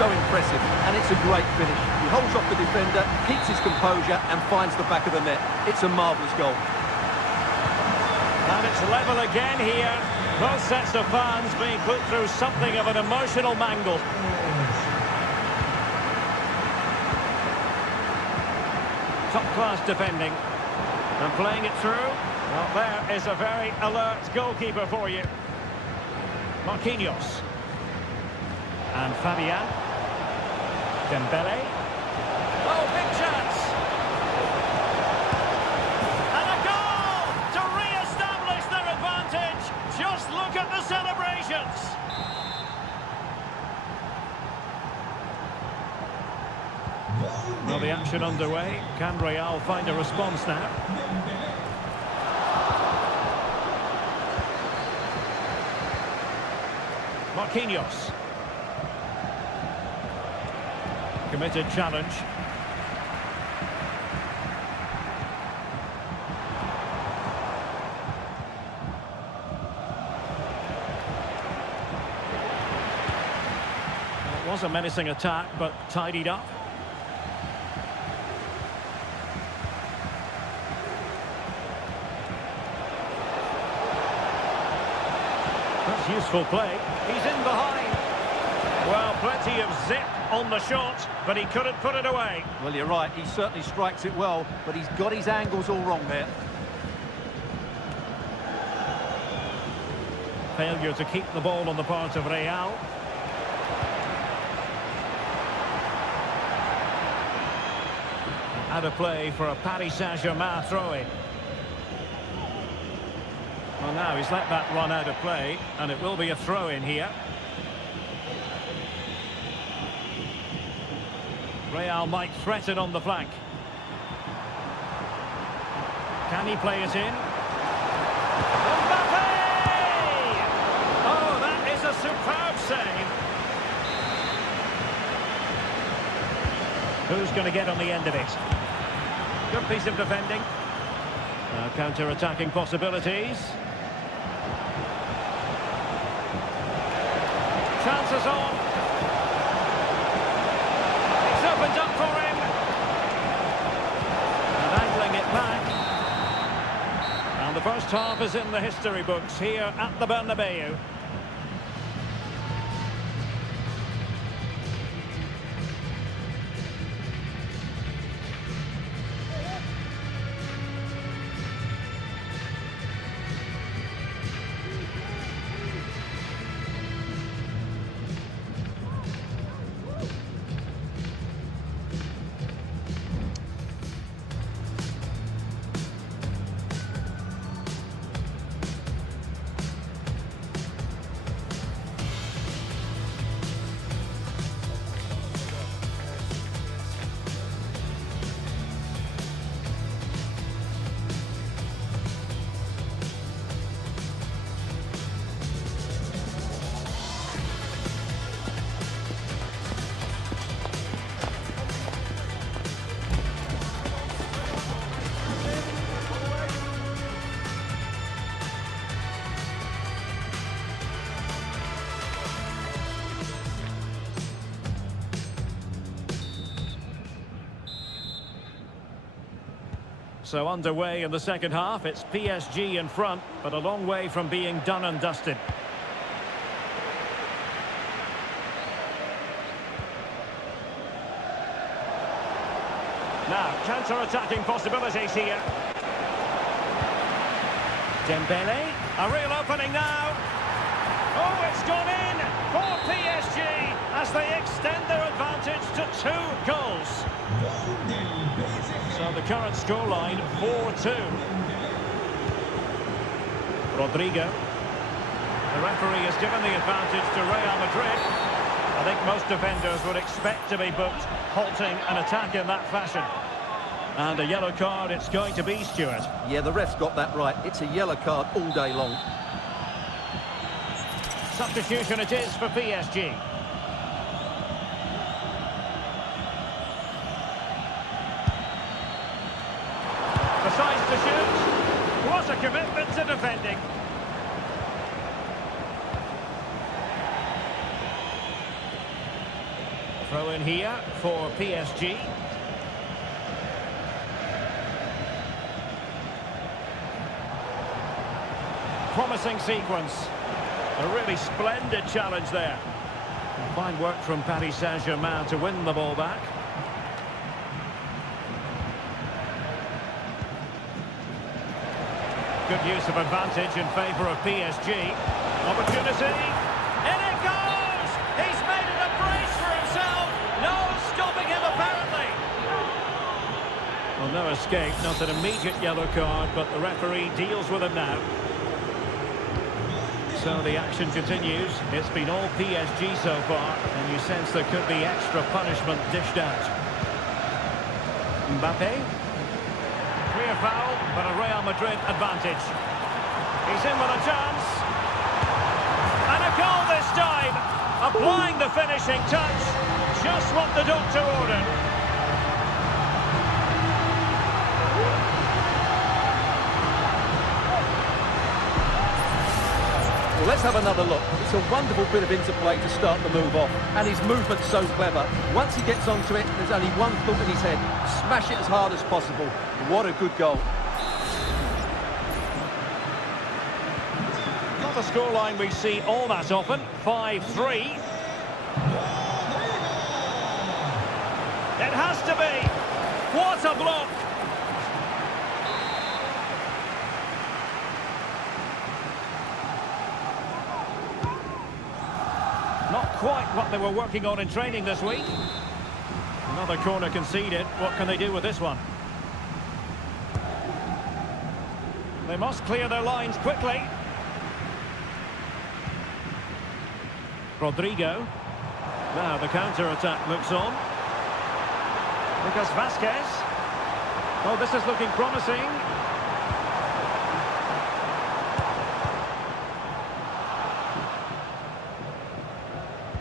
so impressive, and it's a great finish. He holds off the defender, keeps his composure, and finds the back of the net. It's a marvellous goal. And it's level again here. Both sets of fans being put through something of an emotional mangle. Top-class defending. And playing it through. Well, there is a very alert goalkeeper for you. Marquinhos. And Fabian. Dembele. Oh, big chance! And a goal to re-establish their advantage. Just look at the celebrations. Well, the action underway. Can Real find a response now? Marquinhos. Committed challenge. Well, it was a menacing attack, but tidied up. That's useful play. He's in behind. Well, plenty of zip on the shot, but he couldn't put it away. Well, you're right. He certainly strikes it well, but he's got his angles all wrong there. Failure to keep the ball on the part of Real. Out of play for a Paris Saint-Germain throw-in. Well, now he's let that run out of play, and it will be a throw-in here. Real might threaten on the flank. Can he play it in? Mbappe! Oh, that is a superb save. Who's going to get on the end of it? Good piece of defending. Counter-attacking possibilities. Chances on. It's opened up for him. And angling it back. And the first half is in the history books here at the Bernabeu. So underway in the second half, it's PSG in front, but a long way from being done and dusted. Now, counter-attacking possibilities here. Dembele, a real opening now. Oh, it's gone in for PSG as they extend their advantage to 2 goals. So the current scoreline, 4-2. Rodrigo. The referee has given the advantage to Real Madrid. I think most defenders would expect to be booked, halting an attack in that fashion. And a yellow card it's going to be, Stuart. Yeah, the ref's got that right. It's a yellow card all day long. Substitution it is for PSG. Decides to shoot. What a commitment to defending. Throw in here for PSG. Promising sequence. A really splendid challenge there. Fine work from Paris Saint-Germain to win the ball back. Good use of advantage in favour of PSG. Opportunity. In it goes! He's made it a brace for himself. No stopping him, apparently. Well, no escape. Not an immediate yellow card, but the referee deals with him now. So the action continues. It's been all PSG so far, and you sense there could be extra punishment dished out. Mbappe. Clear foul, but a Real Madrid advantage. He's in with a chance. And a goal this time. Applying the finishing touch. Just what the doctor ordered. Well, let's have another look. It's a wonderful bit of interplay to start the move off. And his movement's so clever. Once he gets onto it, there's only one thought in his head. Smash it as hard as possible. What a good goal. Not a scoreline we see all that often. 5-3. It has to be. What a block. Not quite what they were working on in training this week. Another corner conceded. What can they do with this one? They must clear their lines quickly. Rodrigo. Now the counter-attack looks on. Lucas Vazquez. Oh, this is looking promising.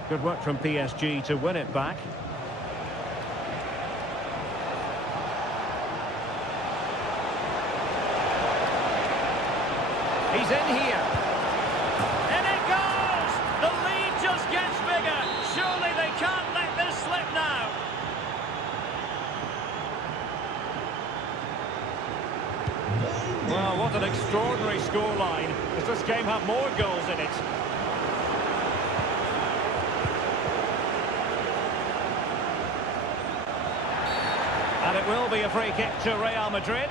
Good work from PSG to win it back. He's in here. And it goes! The lead just gets bigger. Surely they can't let this slip now. Well, what an extraordinary scoreline. Does this game have more goals in it? And it will be a free kick to Real Madrid.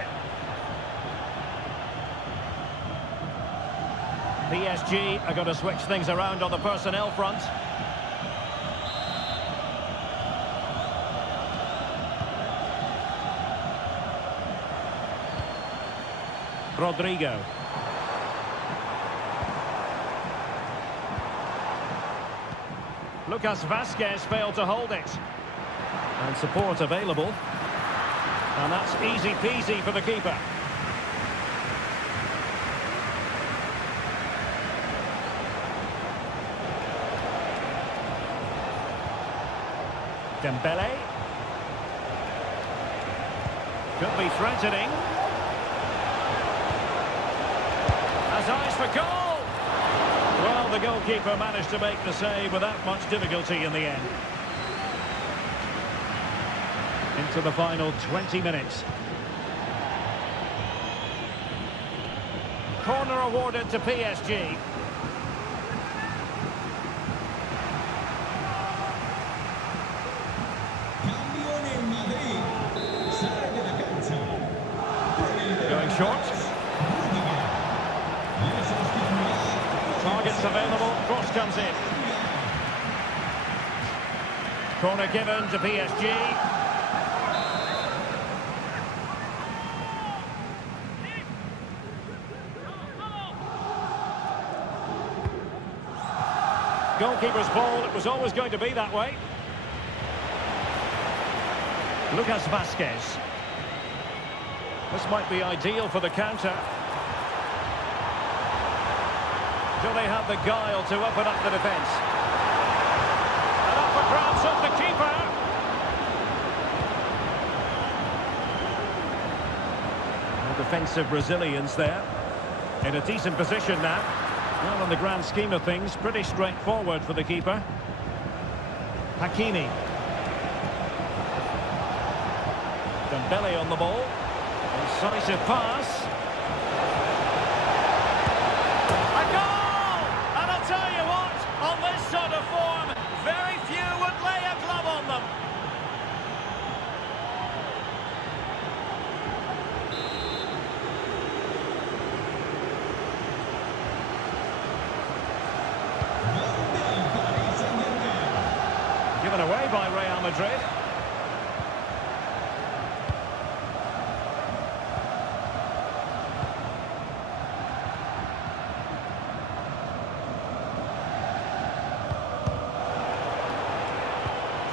PSG are going to switch things around on the personnel front. Rodrigo. Lucas Vazquez failed to hold it. And support available. And that's easy peasy for the keeper. Dembele. Could be threatening. Has eyes for goal. Well, the goalkeeper managed to make the save without much difficulty in the end. Into the final 20 minutes. Corner awarded to PSG. Going short. Targets available. Cross comes in. Corner given to PSG. Goalkeeper's ball, it was always going to be that way. Lucas Vazquez. This might be ideal for the counter. Do they have the guile to open up the defence? And up for grabs off the keeper. No defensive resilience there. In a decent position now. Well, in the grand scheme of things, pretty straightforward for the keeper. Hakimi. Dembele on the ball. Incisive pass. A goal! And I'll tell you what, on this sort of form, very few would lay a glove on them. Given away by Real Madrid.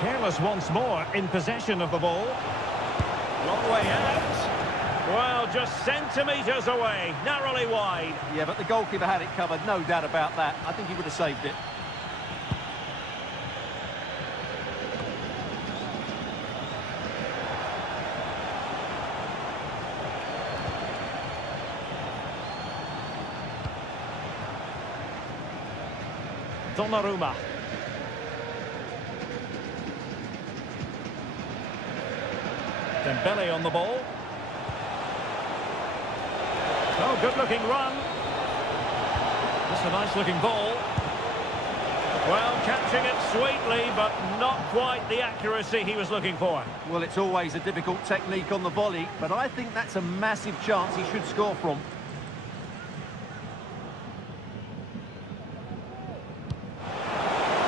Careless once more in possession of the ball. Long way out. Well, just centimetres away, narrowly wide. Yeah, but the goalkeeper had it covered, no doubt about that. I think he would have saved it. Donnarumma. Dembele on the ball. Oh, good-looking run. Just a nice-looking ball. Well, catching it sweetly, but not quite the accuracy he was looking for. Well, it's always a difficult technique on the volley, but I think that's a massive chance he should score from.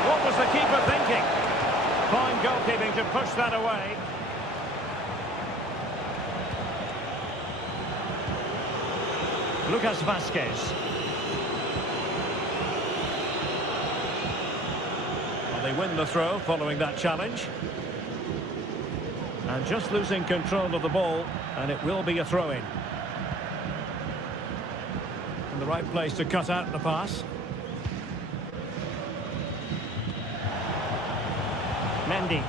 What was the keeper thinking? Fine goalkeeping to push that away. Lucas Vazquez. Well, they win the throw following that challenge. And just losing control of the ball, and it will be a throw-in. In the right place to cut out the pass. Mendy.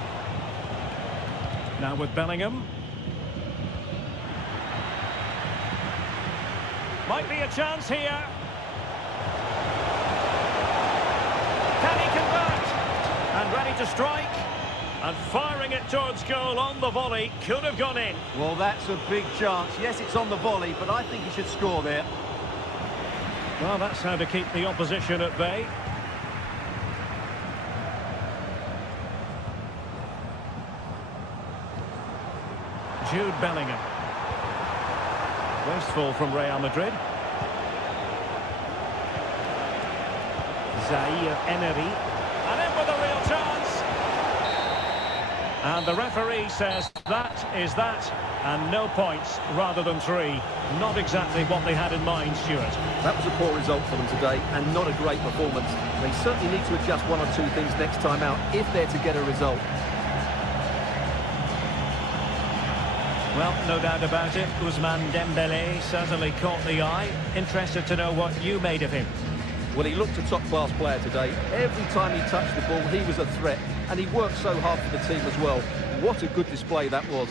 Now with Bellingham. Might be a chance here. Can he convert? And ready to strike. And firing it towards goal on the volley. Could have gone in. Well, that's a big chance. Yes, it's on the volley, but I think he should score there. Well, that's how to keep the opposition at bay. Jude Bellingham. Wasteful from Real Madrid. Zaire Emery. And in with a real chance. And the referee says that is that. And no points rather than 3. Not exactly what they had in mind, Stuart. That was a poor result for them today and not a great performance. They certainly need to adjust 1 or 2 things next time out if they're to get a result. Well, no doubt about it, Ousmane Dembele certainly caught the eye. Interested to know what you made of him. Well, he looked a top-class player today. Every time he touched the ball, he was a threat. And he worked so hard for the team as well. What a good display that was.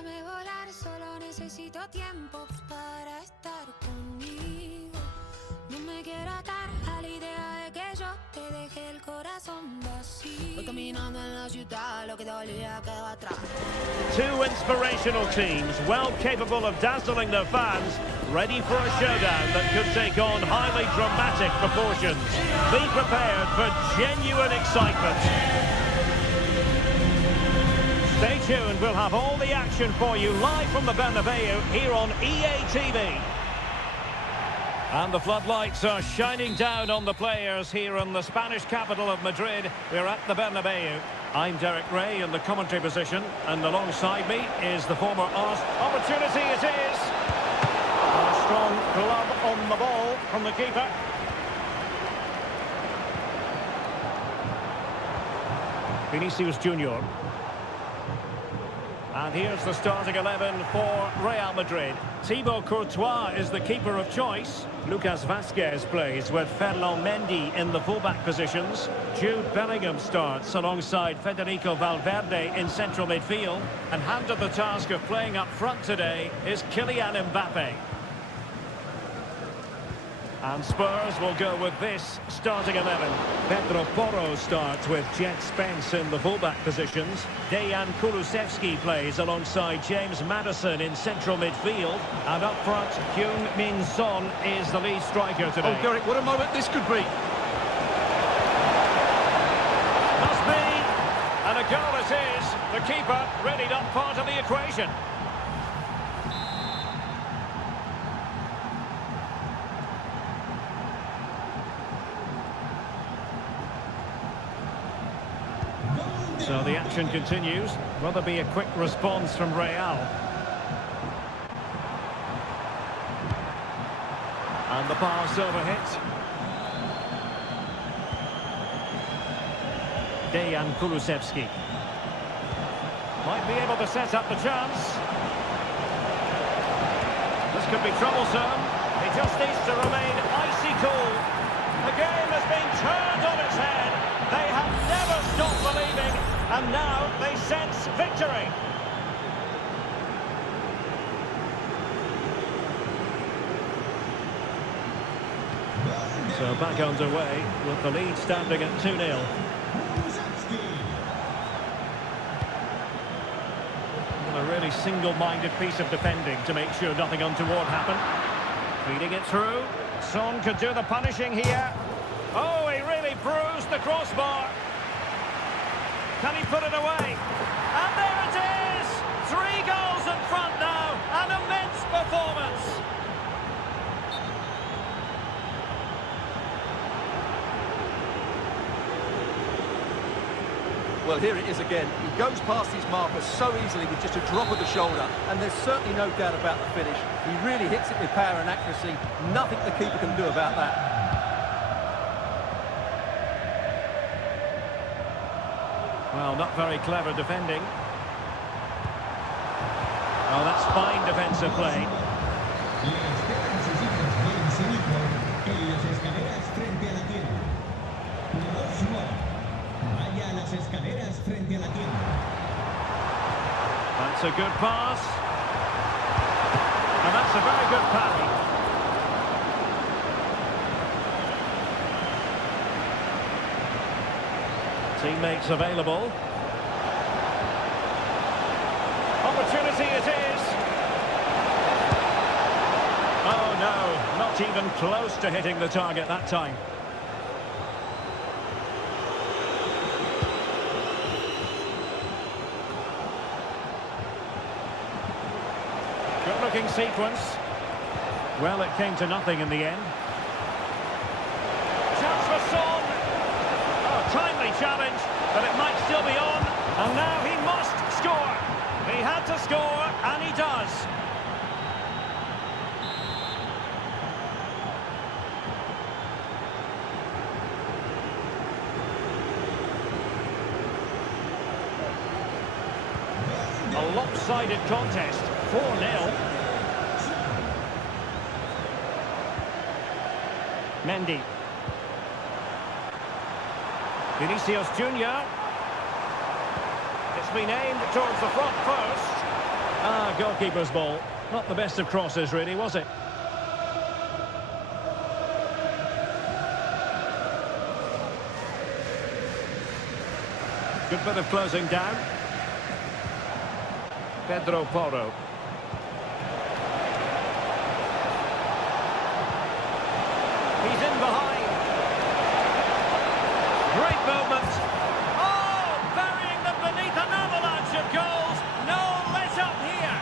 Déjame volar, solo necesito tiempo para estar conmigo. No me quiero atar a la idea de que yo te deje el corazón vacío. Voy caminando en la ciudad, lo que dolía quedó atrás. Two inspirational teams, well capable of dazzling their fans, ready for a showdown that could take on highly dramatic proportions. Be prepared for genuine excitement. Stay tuned, we'll have all the action for you live from the Bernabeu here on EA TV. And the floodlights are shining down on the players here in the Spanish capital of Madrid. We're at the Bernabeu. I'm Derek Ray in the commentary position, and alongside me is the former Arsenal. Opportunity it is! A strong glove on the ball from the keeper. Vinicius Junior. And here's the starting 11 for Real Madrid. Thibaut Courtois is the keeper of choice. Lucas Vazquez plays with Ferland Mendy in the fullback positions. Jude Bellingham starts alongside Federico Valverde in central midfield. And handed the task of playing up front today is Kylian Mbappe. And Spurs will go with this starting 11. Pedro Porro starts with Jet Spence in the fullback positions. Dejan Kulusevski plays alongside James Maddison in central midfield. And up front, Heung-min Son is the lead striker today. Oh, Derek, what a moment this could be. Must be. And a goal it is. The keeper really not part of the equation. So the action continues. Will there be a quick response from Real? And the pass overhit. Dejan Kulusevski. Might be able to set up the chance. This could be troublesome. He just needs to remain icy cool. The game has been turned on its head. They have never stopped believing, and now they sense victory. So back underway with the lead standing at 2-0. A really single-minded piece of defending to make sure nothing untoward happened. Feeding it through. Son could do the punishing here. Oh, he really bruised the crossbar. Can he put it away? And there it is! 3 goals in front now. An immense performance. Well, here it is again. He goes past his marker so easily with just a drop of the shoulder, and there's certainly no doubt about the finish. He really hits it with power and accuracy. Nothing the keeper can do about that. Well, not very clever defending. Oh, that's fine defensive play. That's a good pass. And that's a very good parry. Teammates available. Opportunity it is. Oh no, not even close to hitting the target that time. Good looking sequence. Well, it came to nothing in the end. Chance for Son. Timely challenge, but it might still be on. And now he must score. He had to score, and he does. A lopsided contest, 4-0. Mendy. Vinicius Junior. It's been aimed towards the front post. Ah, goalkeeper's ball. Not the best of crosses, really, was it? Good bit of closing down. Pedro Porro. He's in behind. Great movement. Oh, burying them beneath an avalanche of goals. No let up here.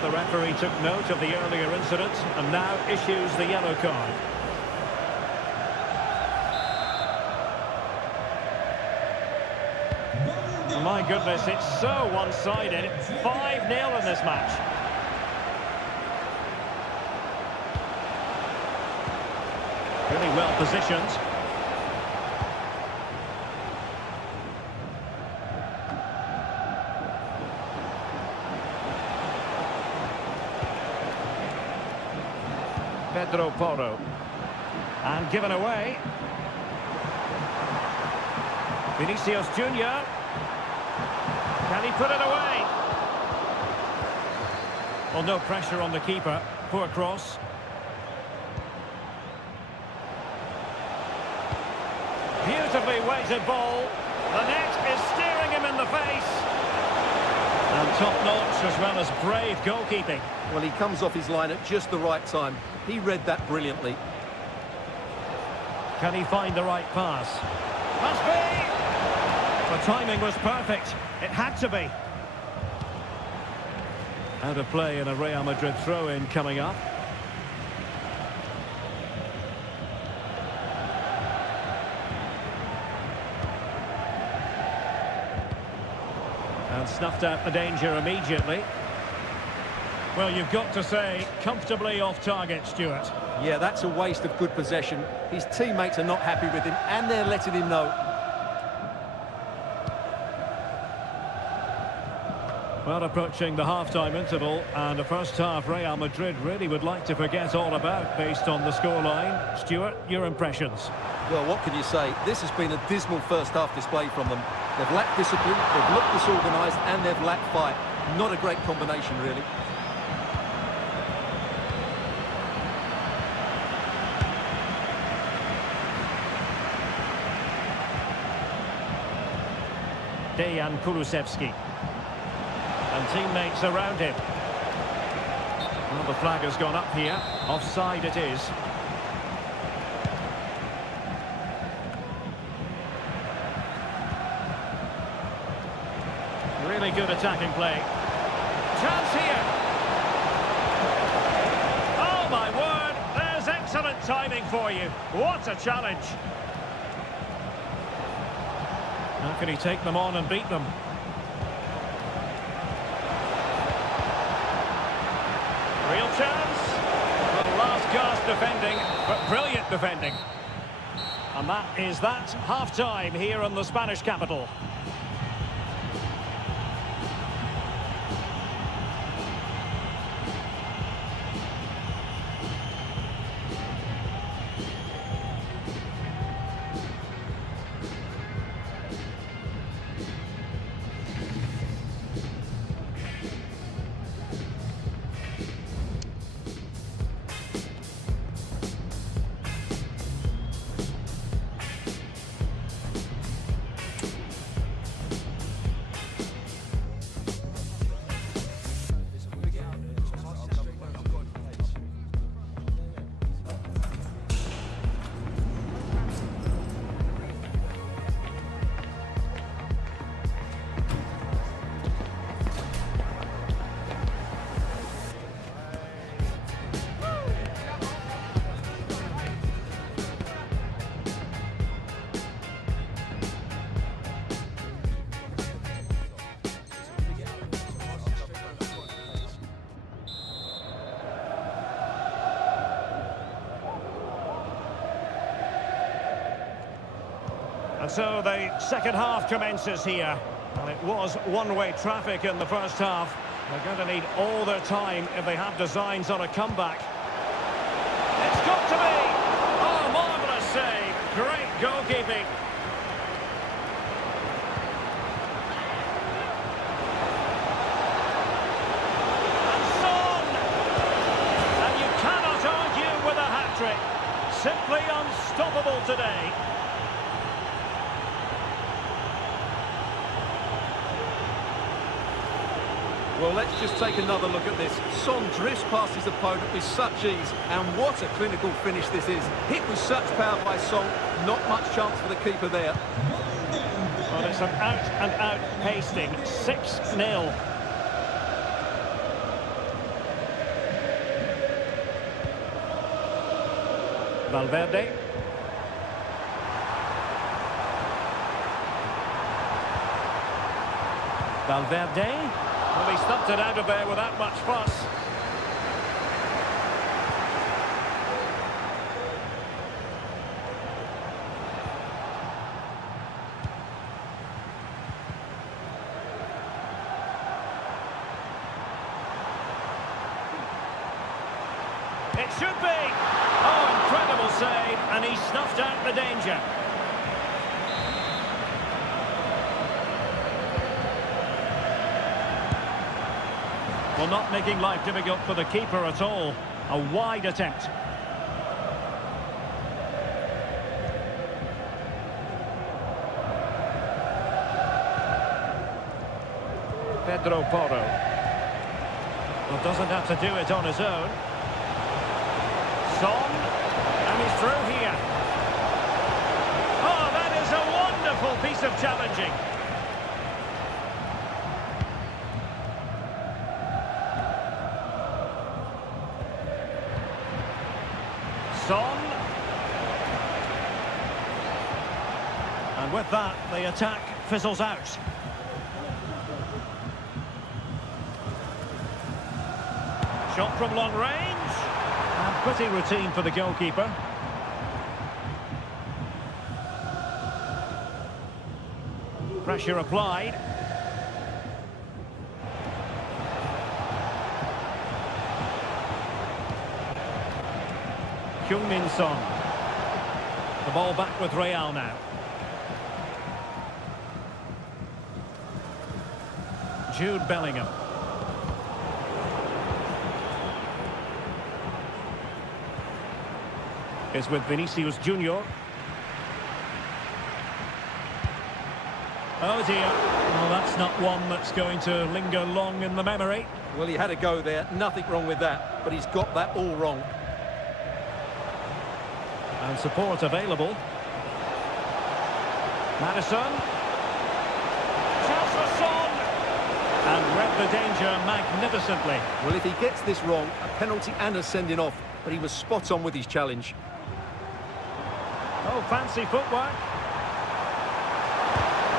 The referee took note of the earlier incident and now issues the yellow card. My goodness, it's so one-sided. It's 5-0 in this match. Really well positioned. Pedro Porro. And given away. Vinicius Junior. Can he put it away? Well, no pressure on the keeper. Poor cross. Beautifully weighted ball. The net is staring him in the face. And top-notch as well as brave goalkeeping. Well, he comes off his line at just the right time. He read that brilliantly. Can he find the right pass? Must be! The timing was perfect. It had to be. Out of play and a Real Madrid throw-in coming up. And snuffed out the danger immediately. Well, you've got to say, comfortably off target, Stuart. Yeah, that's a waste of good possession. His teammates are not happy with him, and they're letting him know. Well, approaching the half-time interval, and the first half Real Madrid really would like to forget all about based on the scoreline. Stuart, your impressions? Well, what can you say? This has been a dismal first half display from them. They've lacked discipline, they've looked disorganised, and they've lacked fight. Not a great combination, really. Dejan Kulusevski. And teammates around him. Well, the flag has gone up here. Offside it is. Really good attacking play. Chance here. Oh my word, there's excellent timing for you. What a challenge. How can he take them on and beat them? Real chance. Well, last gasp defending, but brilliant defending. And that is that half-time here in the Spanish capital. And so the second half commences here. Well, it was one-way traffic in the first half. They're going to need all their time if they have designs on a comeback. It's got to be! Oh, marvellous save. Great goalkeeping. And Son! And you cannot argue with a hat-trick. Simply unstoppable today. Well, let's just take another look at this. Son drifts past his opponent with such ease, and what a clinical finish this is. Hit with such power by Son, not much chance for the keeper there. Well, it's an out-and-out pasting, 6-0. Valverde. Valverde. Well, he stumped it out of there without much fuss. It should be! Oh, incredible save, and he snuffed out the danger. Well, not making life difficult for the keeper at all. A wide attempt. Pedro Porro. Well, doesn't have to do it on his own. Son. And he's through here. Oh, that is a wonderful piece of challenging. Son. And with that, the attack fizzles out. Shot from long range. And pretty routine for the goalkeeper. Pressure applied. Heung-min Son. The ball back with Real now. Jude Bellingham. Is with Vinicius Junior. Oh dear. Well, that's not one that's going to linger long in the memory. Well, he had a go there, nothing wrong with that, but he's got that all wrong. And support available. Madison. Chance for Son. And read the danger magnificently. Well, if he gets this wrong, a penalty and a sending off, but he was spot on with his challenge. Oh, fancy footwork.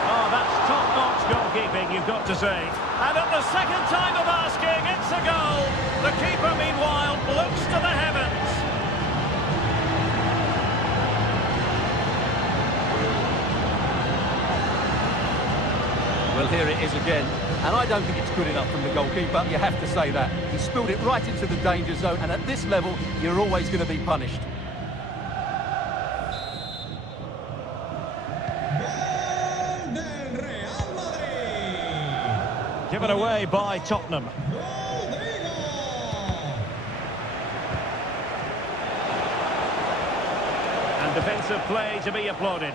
Oh, that's top-notch goalkeeping, you've got to say. And at the second time of asking, it's a goal. The keeper, meanwhile, looks to the heavens. Well, here it is again, and I don't think it's good enough from the goalkeeper, you have to say that. He spilled it right into the danger zone, and at this level, you're always going to be punished. Given away by Tottenham. And defensive play to be applauded.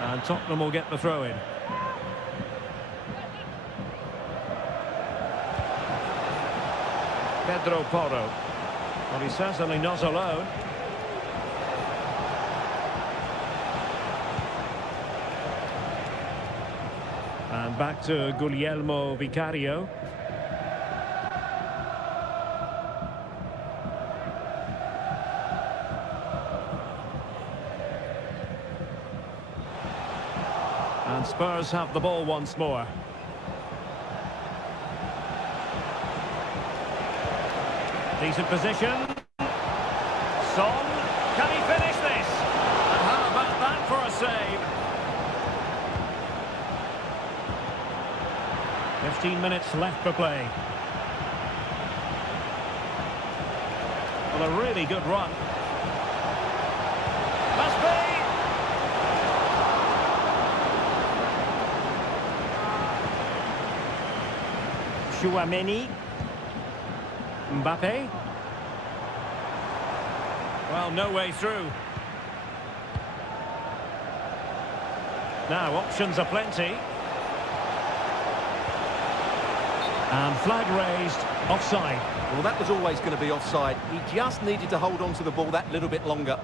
And Tottenham will get the throw-in. Pedro Porro. Well, he's certainly not alone. And back to Guglielmo Vicario. And Spurs have the ball once more. Decent position. Son. Can he finish this? And how about that for a save? 15 minutes left for play. Well, a really good run. Must be. Chouameni. Mbappe. Well, no way through. Now, options are plenty. And flag raised, offside. Well, that was always going to be offside. He just needed to hold on to the ball that little bit longer.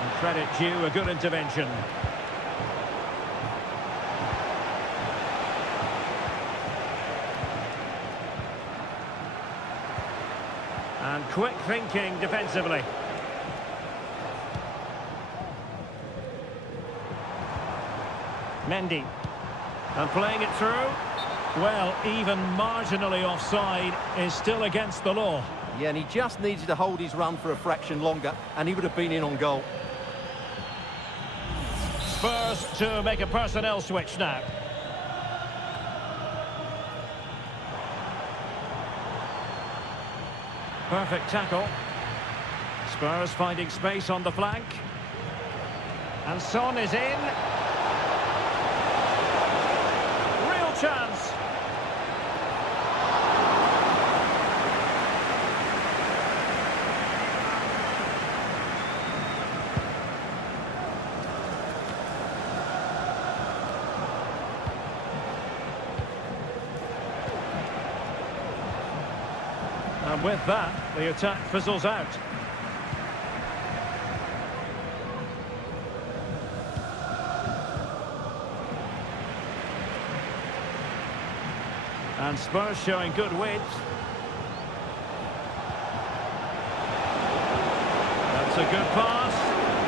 And credit due, a good intervention. And quick thinking defensively. Mendy. And playing it through. Well, even marginally offside is still against the law. Yeah, and he just needed to hold his run for a fraction longer, and he would have been in on goal. Spurs to make a personnel switch now. Perfect tackle. Spurs finding space on the flank. And Son is in. Real chance. And with that, the attack fizzles out. And Spurs showing good width. That's a good pass.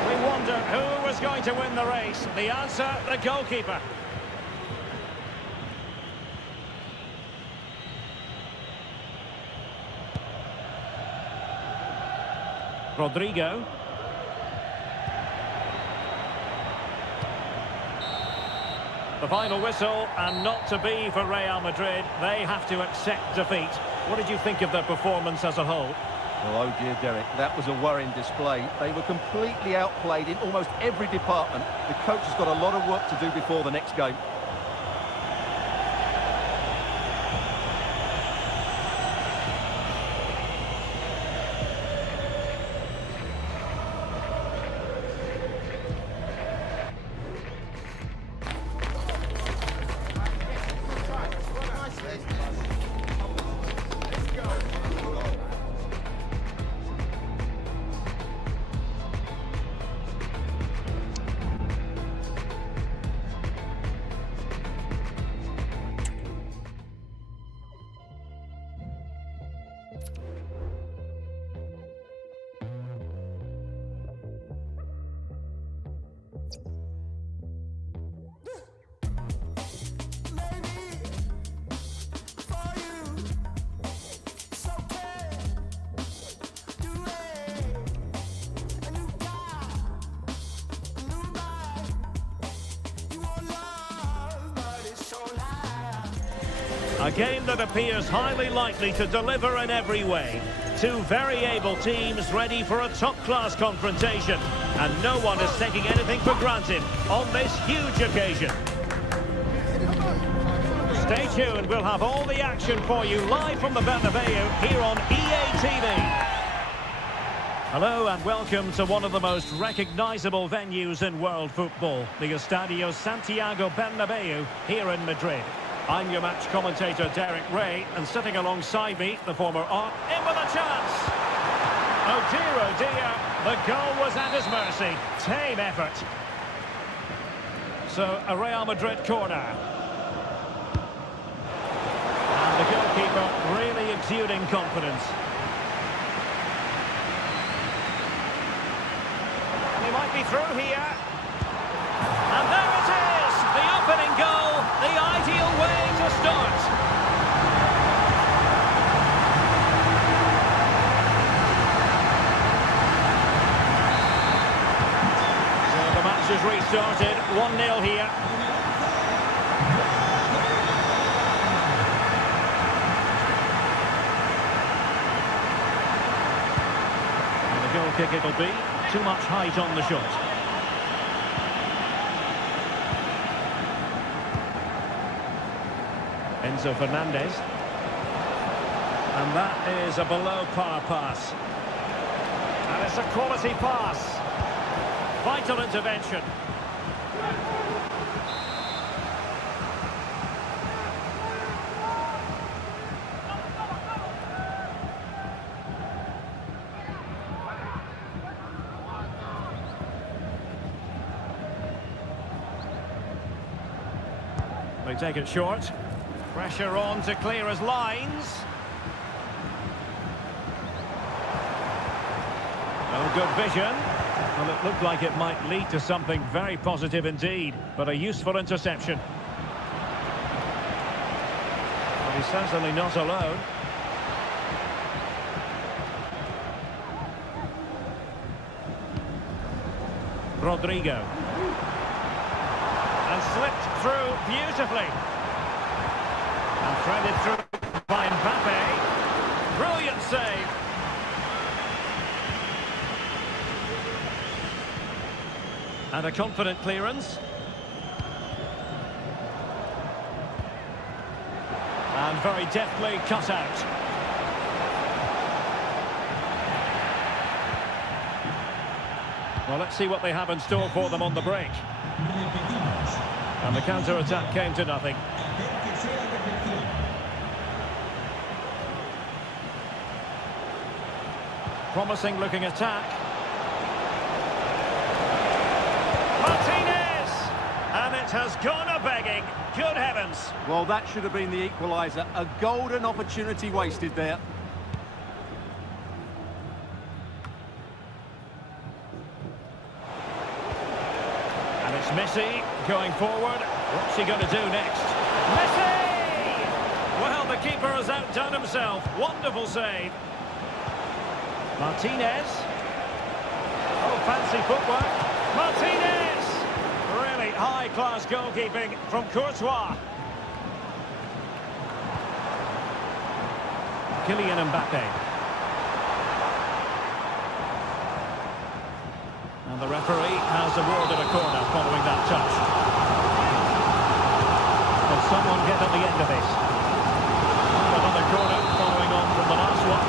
We wonder who was going to win the race. The answer, the goalkeeper. Rodrigo. The final whistle, and not to be for Real Madrid. They have to accept defeat. What did you think of their performance as a whole? Well, oh dear, Derek, that was a worrying display. They were completely outplayed in almost every department. The coach has got a lot of work to do before the next game. A game that appears highly likely to deliver in every way. Two very able teams ready for a top-class confrontation. And no one is taking anything for granted on this huge occasion. Stay tuned, we'll have all the action for you live from the Bernabeu here on EA TV. Hello and welcome to one of the most recognisable venues in world football, the Estadio Santiago Bernabeu here in Madrid. I'm your match commentator, Derek Ray, and sitting alongside me, the former in with a chance. Oh dear, the goal was at his mercy. Tame effort. So, a Real Madrid corner. And the goalkeeper really exuding confidence. He might be through here. And there it is, the opening goal, the ideal way started, 1-0 here. And the goal kick it'll be. Too much height on the shot. Enzo Fernandez. And that is a below-par pass. And it's a quality pass. Vital intervention. They take it short. Pressure on to clear his lines. Oh, good vision. Well, it looked like it might lead to something very positive indeed, but a useful interception. But he's certainly not alone. Rodrigo. And slipped through beautifully. And threaded through by Mbappe. Brilliant save. And a confident clearance. And very deftly cut out. Well, let's see what they have in store for them on the break. And the counter-attack came to nothing. Promising looking attack. Martinez! And it has gone a-begging. Good heavens. Well, that should have been the equaliser. A golden opportunity wasted there. And it's Messi going forward. What's he going to do next? Messi! Well, the keeper has outdone himself. Wonderful save. Martinez. Oh, fancy footwork. Martinez! Really high-class goalkeeping from Courtois. Kylian Mbappe. And the referee has awarded a corner following that touch. Can someone get at the end of this? Another corner following on from the last one.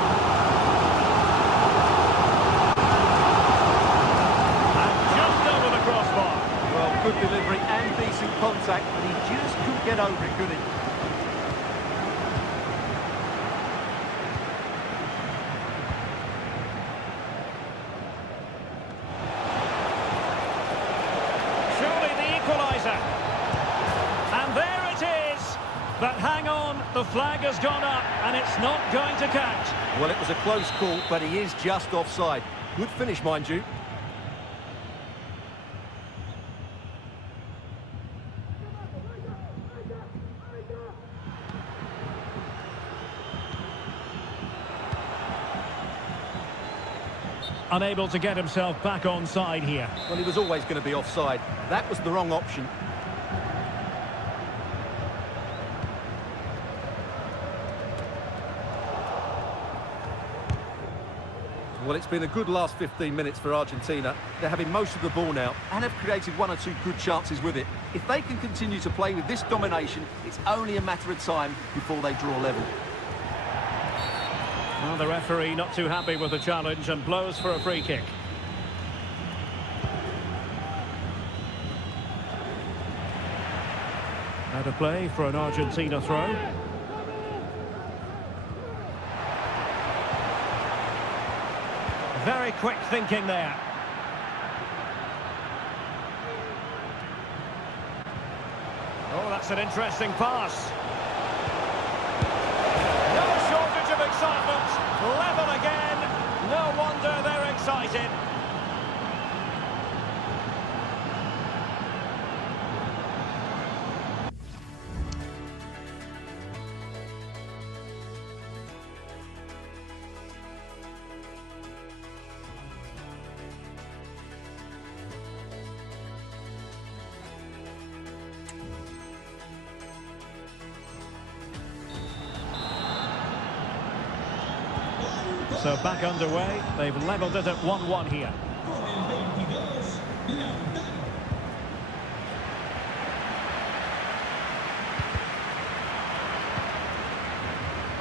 Good delivery and decent contact, but he just couldn't get over it, could he? Surely the equaliser. And there it is. But hang on, the flag has gone up and it's not going to count. Well, it was a close call, but he is just offside. Good finish, mind you. Unable to get himself back on side here. Well, he was always going to be offside. That was the wrong option. Well, it's been a good last 15 minutes for Argentina. They're having most of the ball now and have created one or two good chances with it. If they can continue to play with this domination, it's only a matter of time before they draw level. Well, the referee not too happy with the challenge and blows for a free kick. Out of play for an Argentina throw. Very quick thinking there. Oh, that's an interesting pass. No shortage of excitement. Level again. No wonder they're excited. So back underway. They've levelled it at 1-1 here.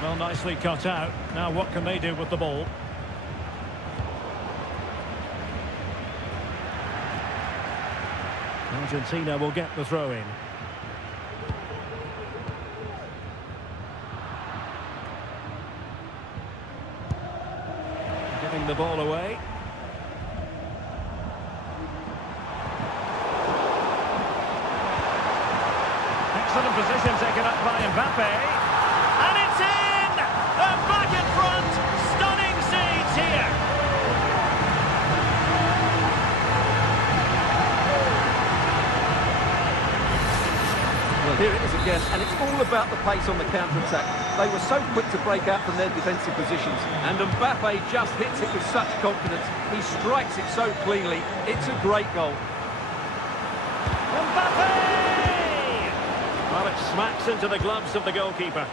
Well, nicely cut out. Now what can they do with the ball? Argentina will get the throw in. Giving the ball away. Excellent position taken up by Mbappe. And it's in! They're back in front! Stunning scenes here! Well, here it is again, and it's all about the pace on the counter-attack. They were so quick to break out from their defensive positions, and Mbappe just hits it with such confidence. He strikes it so cleanly. It's a great goal. Mbappe! Well, it smacks into the gloves of the goalkeeper.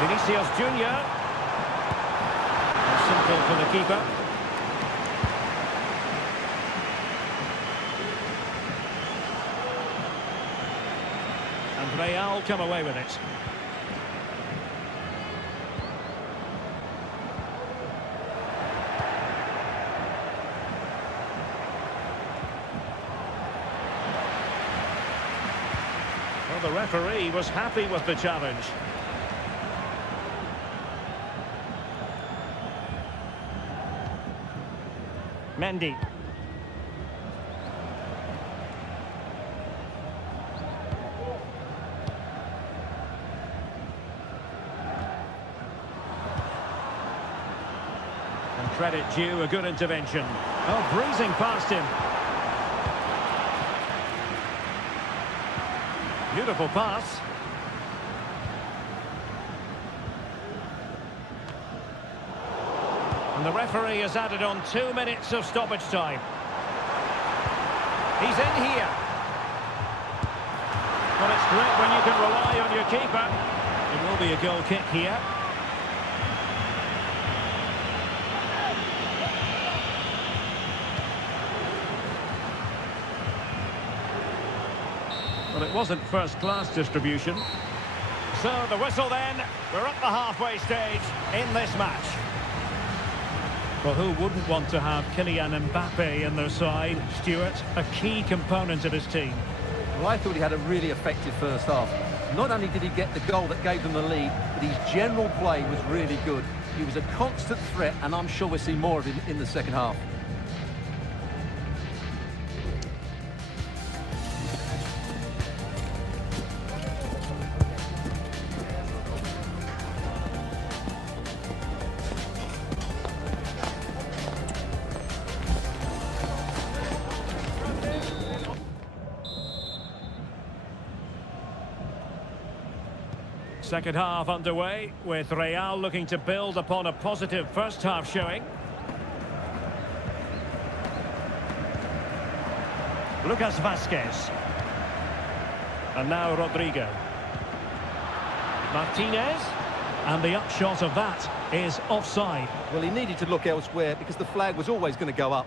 Vinicius Junior. Simple for the keeper. And Real come away with it. Well, the referee was happy with the challenge. Mendy. And credit due, a good intervention. Oh, breezing past him. Beautiful pass. And the referee has added on 2 minutes of stoppage time. He's in here. Well, it's great when you can rely on your keeper. It will be a goal kick here. Well, it wasn't first-class distribution. So the whistle then. We're at the halfway stage in this match. Well, who wouldn't want to have Kylian Mbappe in their side? Stuart, a key component of his team. Well, I thought he had a really effective first half. Not only did he get the goal that gave them the lead, but his general play was really good. He was a constant threat, and I'm sure we'll see more of him in the second half. Second half underway, with Real looking to build upon a positive first half showing. Lucas Vazquez. And now Rodrigo. Martinez. And the upshot of that is offside. Well, he needed to look elsewhere because the flag was always going to go up.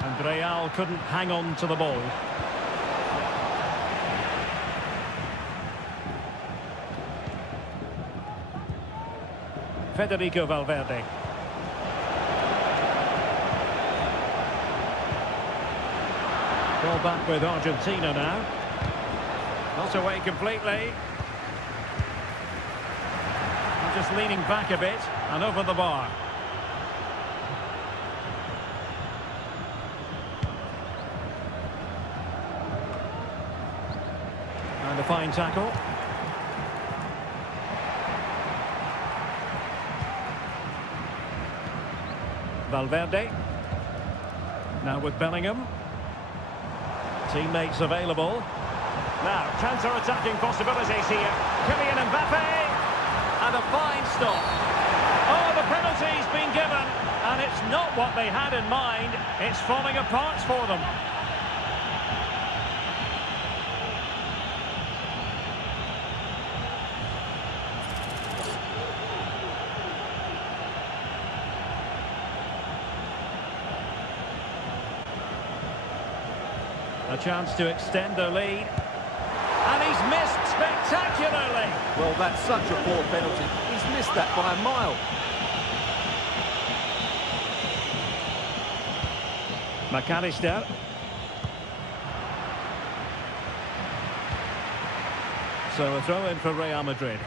And Real couldn't hang on to the ball. Federico Valverde. Ball back with Argentina now. Not away completely. And just leaning back a bit and over the bar. And a fine tackle. Valverde. Now with Bellingham. Teammates available. Now, counter-attacking possibilities here. Kylian Mbappe. And a fine stop. Oh, the penalty's been given, and it's not what they had in mind. It's falling apart for them. A chance to extend their lead. And he's missed spectacularly. Well, that's such a poor penalty. He's missed that by a mile. McAllister. So a throw in for Real Madrid.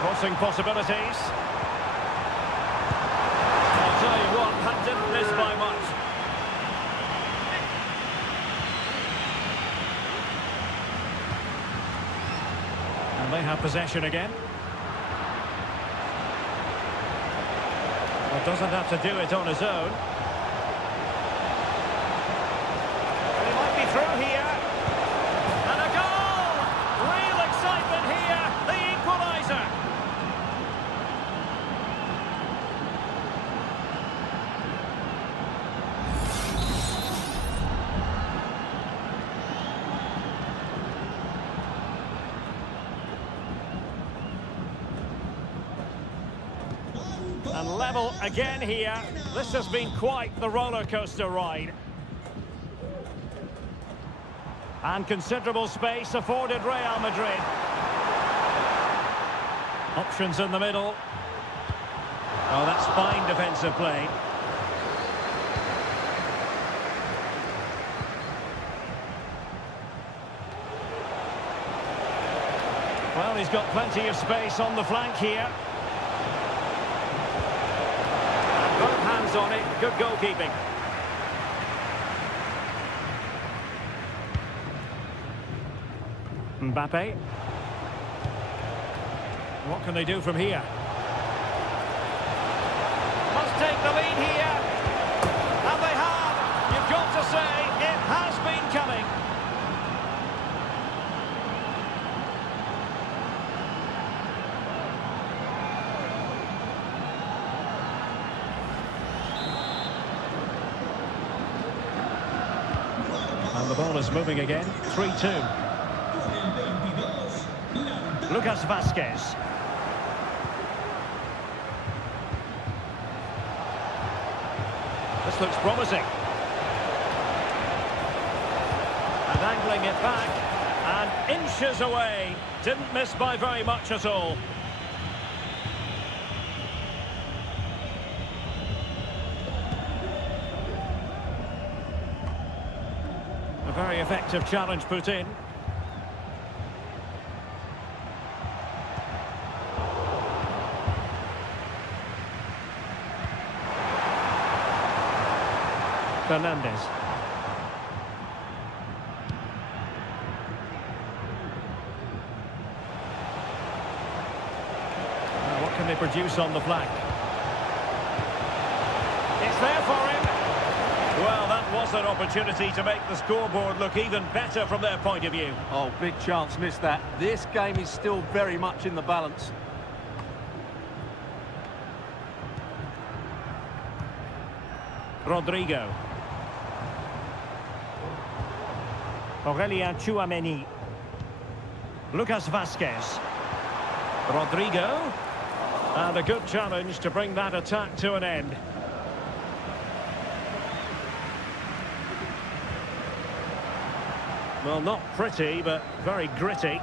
Crossing possibilities. I'll tell you what, that didn't miss by much. And they have possession again. Well, doesn't have to do it on his own. He might be through here. And a goal! Real excitement here. The equaliser. And level again here. This has been quite the roller coaster ride. And considerable space afforded Real Madrid. Options in the middle. Oh, that's fine defensive play. Well, he's got plenty of space on the flank here. Both hands on it, good goalkeeping. Mbappe. What can they do from here? Must take the lead here. And they have. You've got to say, it has been coming. And the ball is moving again. 3-2. Lucas Vazquez. This looks promising. And angling it back. And inches away. Didn't miss by very much at all. A very effective challenge put in. Fernandez. Now, what can they produce on the flank? It's there for him. Well, that was an opportunity to make the scoreboard look even better from their point of view. Oh, big chance, missed that. This game is still very much in the balance. Rodrigo. Aurélien Tchouaméni. Lucas Vazquez. Rodrigo. And a good challenge to bring that attack to an end. Well, not pretty, but very gritty.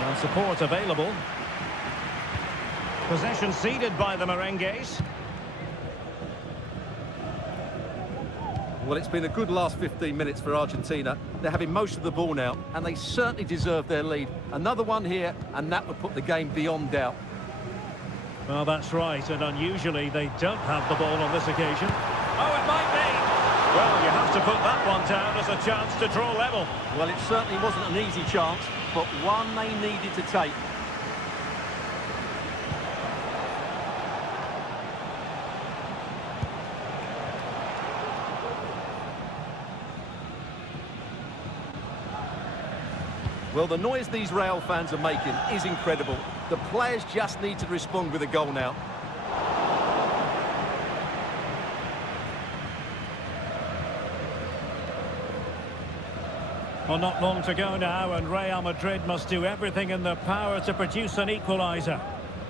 And support available. Possession ceded by the Merengues. Well, it's been a good last 15 minutes for Argentina. They're having most of the ball now, and they certainly deserve their lead. Another one here, and that would put the game beyond doubt. Well, that's right, and unusually they don't have the ball on this occasion. Oh, it might be! Well, you have to put that one down as a chance to draw level. Well, it certainly wasn't an easy chance, but one they needed to take. Well, the noise these Real fans are making is incredible. The players just need to respond with a goal now. Well, not long to go now, and Real Madrid must do everything in their power to produce an equaliser.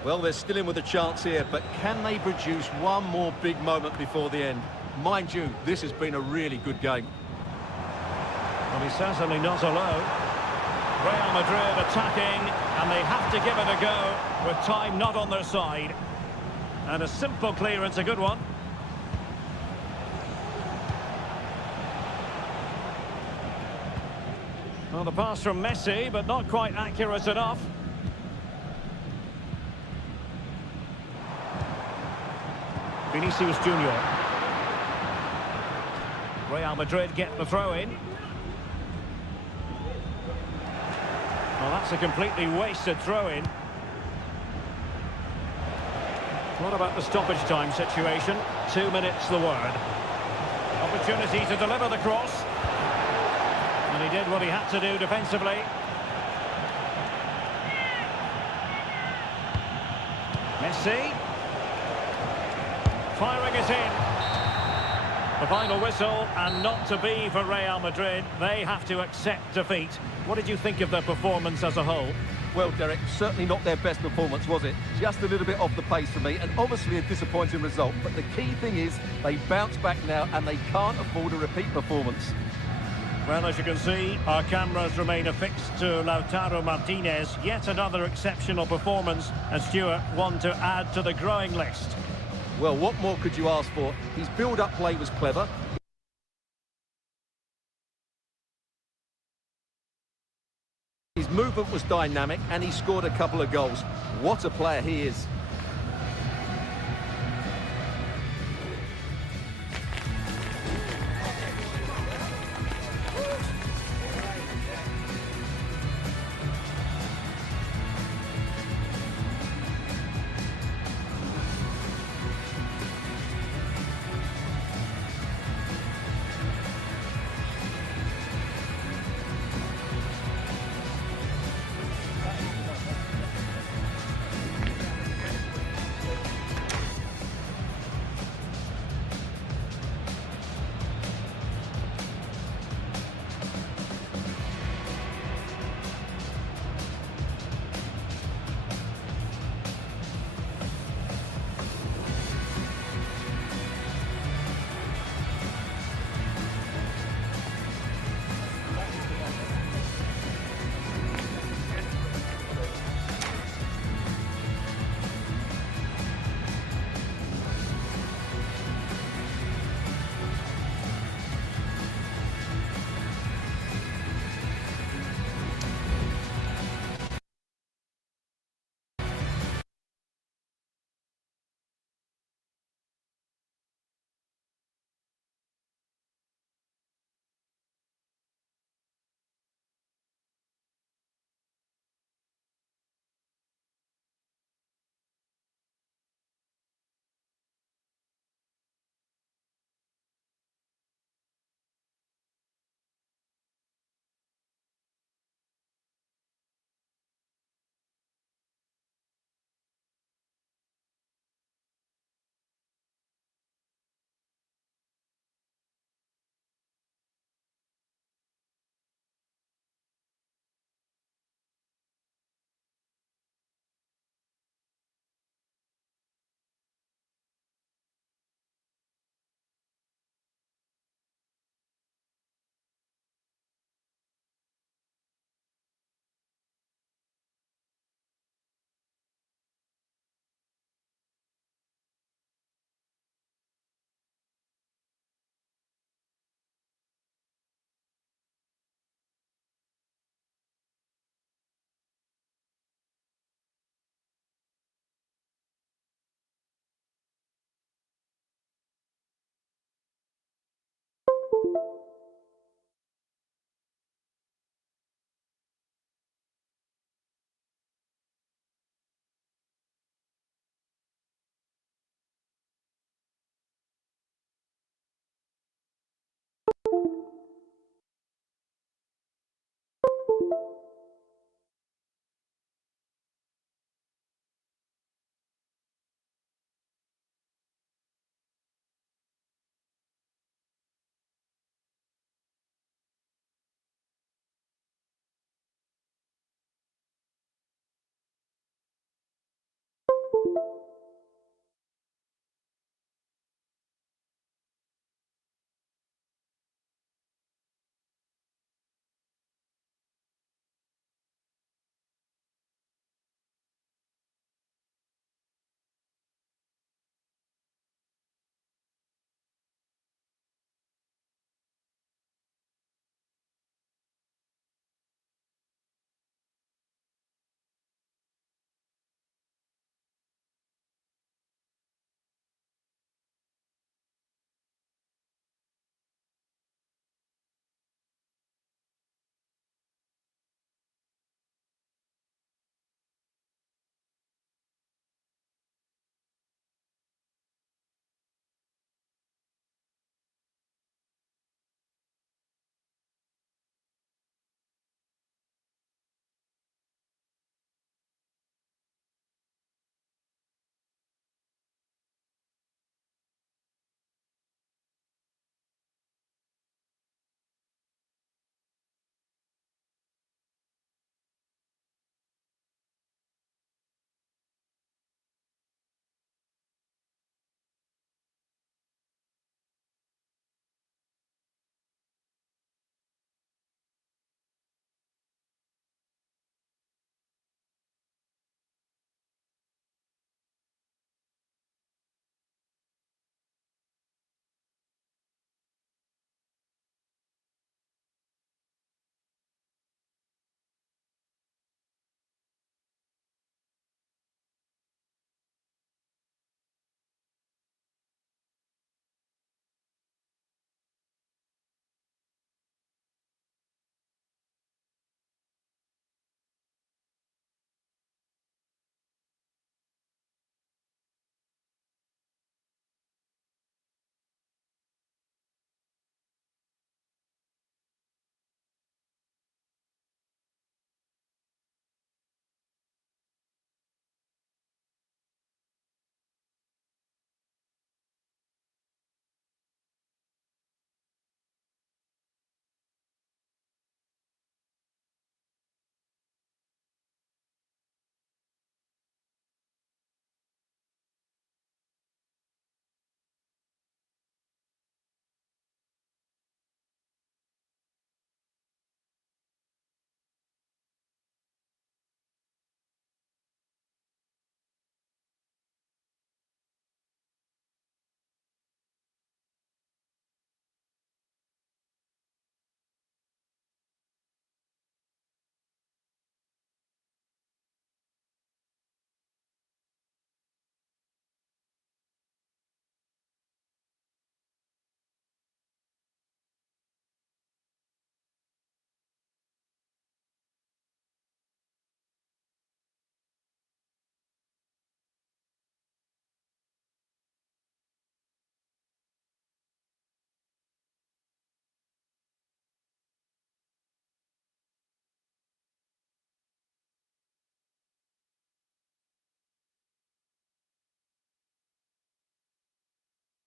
Well, they're still in with a chance here, but can they produce one more big moment before the end? Mind you, this has been a really good game. Well, he's certainly not alone. Real Madrid attacking, and they have to give it a go, with time not on their side. And a simple clearance, a good one. Well, the pass from Messi, but not quite accurate enough. Vinicius Junior. Real Madrid get the throw in. Well, that's a completely wasted throw in. What about the stoppage time situation? 2 minutes the word. Opportunity to deliver the cross. And he did what he had to do defensively. Messi. Firing it in. The final whistle, and not to be for Real Madrid. They have to accept defeat. What did you think of their performance as a whole? Well, Derek, certainly not their best performance, was it? Just a little bit off the pace for me, and obviously a disappointing result. But the key thing is, they bounce back now, and they can't afford a repeat performance. Well, as you can see, our cameras remain affixed to Lautaro Martinez. Yet another exceptional performance, and Stuart, one to add to the growing list. Well, what more could you ask for? His build-up play was clever. His movement was dynamic, and he scored a couple of goals. What a player he is. Thank you.